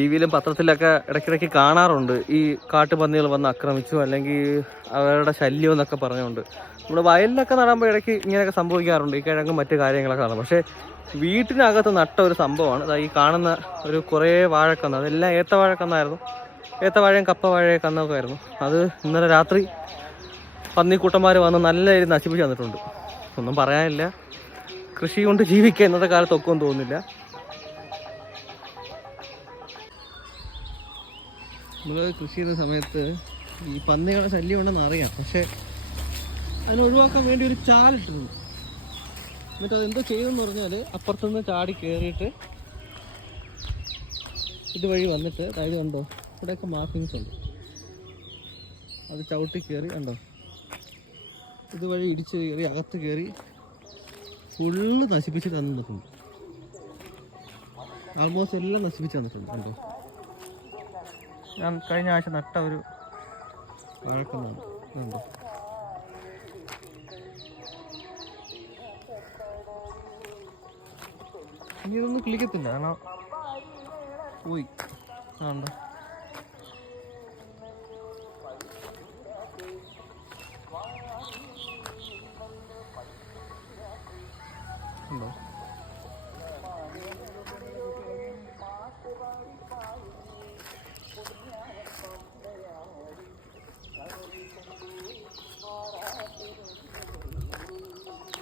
ടിവിയിലും പത്രത്തിലൊക്കെ ഇടയ്ക്കിടയ്ക്ക് കാണാറുണ്ട് ഈ കാട്ടുപന്നികൾ വന്ന് ആക്രമിച്ചു അല്ലെങ്കിൽ അവരുടെ ശല്യം എന്നൊക്കെ പറഞ്ഞുകൊണ്ട്. നമ്മുടെ വയലിലൊക്കെ നടുമ്പോൾ ഇടയ്ക്ക് ഇങ്ങനെയൊക്കെ സംഭവിക്കാറുണ്ട്, ഈ കിഴങ്ങും മറ്റു കാര്യങ്ങളൊക്കെ കാണാം. പക്ഷേ വീട്ടിനകത്ത് നട്ട ഒരു സംഭവമാണ് ഈ കാണുന്ന ഒരു കുറേ വാഴക്കന്ന്. അതെല്ലാം ഏത്തവാഴക്കന്നായിരുന്നു. ഏത്തവാഴയും കപ്പവാഴയും കന്നൊക്കെ ആയിരുന്നു. അത് ഇന്നലെ രാത്രി പന്നിക്കൂട്ടന്മാർ വന്ന് നല്ല രീതിയിൽ നശിപ്പിച്ച് തന്നിട്ടുണ്ട്. ഒന്നും പറയാനില്ല. കൃഷി കൊണ്ട് ജീവിക്കുക ഇന്നത്തെ കാലത്ത് ഒക്കുമെന്ന് തോന്നുന്നില്ല. നമ്മൾ കൃഷി ചെയ്യുന്ന സമയത്ത് ഈ പന്നികളുടെ ശല്യം ഉണ്ടെന്ന് അറിയാം, പക്ഷേ അതിനെ ഒഴിവാക്കാൻ വേണ്ടി ഒരു ചാലിട്ടിരുന്നു. എന്നിട്ട് അതെന്തോ ചെയ്തെന്ന് പറഞ്ഞാൽ അപ്പുറത്തുനിന്ന് ചാടി കയറിയിട്ട് ഇതുവഴി വന്നിട്ട്, അതായത് കണ്ടോ ഇവിടെയൊക്കെ മാർക്കിങ്സ് ഉണ്ട്, അത് ചവിട്ടി കയറി കണ്ടോ ഇതുവഴി ഇടിച്ച് കയറി അകത്ത് കയറി ഫുള്ള് നശിപ്പിച്ച് തന്നിട്ടുണ്ട്. ആൾമോസ്റ്റ് എല്ലാം നശിപ്പിച്ച് തന്നിട്ടുണ്ട്. കണ്ടോ, ഞാൻ കഴിഞ്ഞ ആഴ്ച നട്ട ഒരു വാഴക്കന്നാണ്. കണ്ടോ, ഇനി ഇതൊന്നും കിളിക്കത്തില്ല, കാരണം പോയി. കണ്ടോ, ഉണ്ടോ,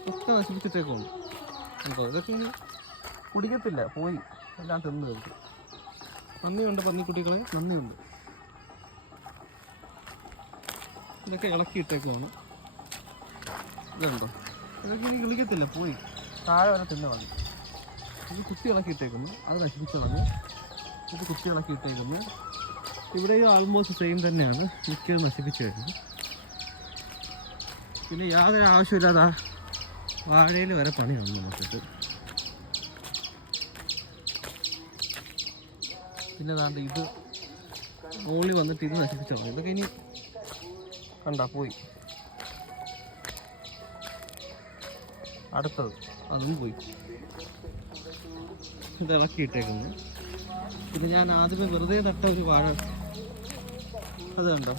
ഒക്കെ നശിപ്പിച്ചിട്ടേക്കുണ്ട്. ഉണ്ടോ, ഇതൊക്കെ ഇനി കുടിക്കത്തില്ല, പോയി എല്ലാം തിന്ന് കഴിക്കും. നന്ദിയുണ്ട് പന്നിക്കുട്ടികളെ, നന്ദിയുണ്ട്. ഇതൊക്കെ ഇളക്കിയിട്ടേക്കുവാണ്. ഇതുണ്ടോ, ഇതൊക്കെ ഇനി കിളിക്കത്തില്ല, പോയി താഴെ വരെ തിന്നെ വന്നു. ഇത് കുത്തി ഇളക്കിയിട്ടേക്കുന്നു, അത് നശിപ്പിച്ച് കളഞ്ഞു. ഇത് കുത്തി ഇളക്കിയിട്ടേക്കുന്നു. ഇവിടെയും ആൾമോസ്റ്റ് സെയിം തന്നെയാണ്, മിക്കത് നശിപ്പിച്ച് കഴിഞ്ഞു. പിന്നെ യാതൊരു ആവശ്യമില്ലാതെ വാഴയിൽ വരെ പണിയാണ് നമുക്കിട്ട്. പിന്നെ അതാണ്ട് ഇത് മുകളിൽ വന്നിട്ട് ഇത് നശിപ്പിച്ച് കളഞ്ഞു. ഇതൊക്കെ ഇനി കണ്ടാ പോയി. അടുത്തത് അതും പോയി. ഇത് ഇളക്കിയിട്ടേക്കുന്നു. പിന്നെ ഞാൻ ആദ്യമേ വെറുതെ നട്ട ഒരു വാഴ അത് കണ്ടോ,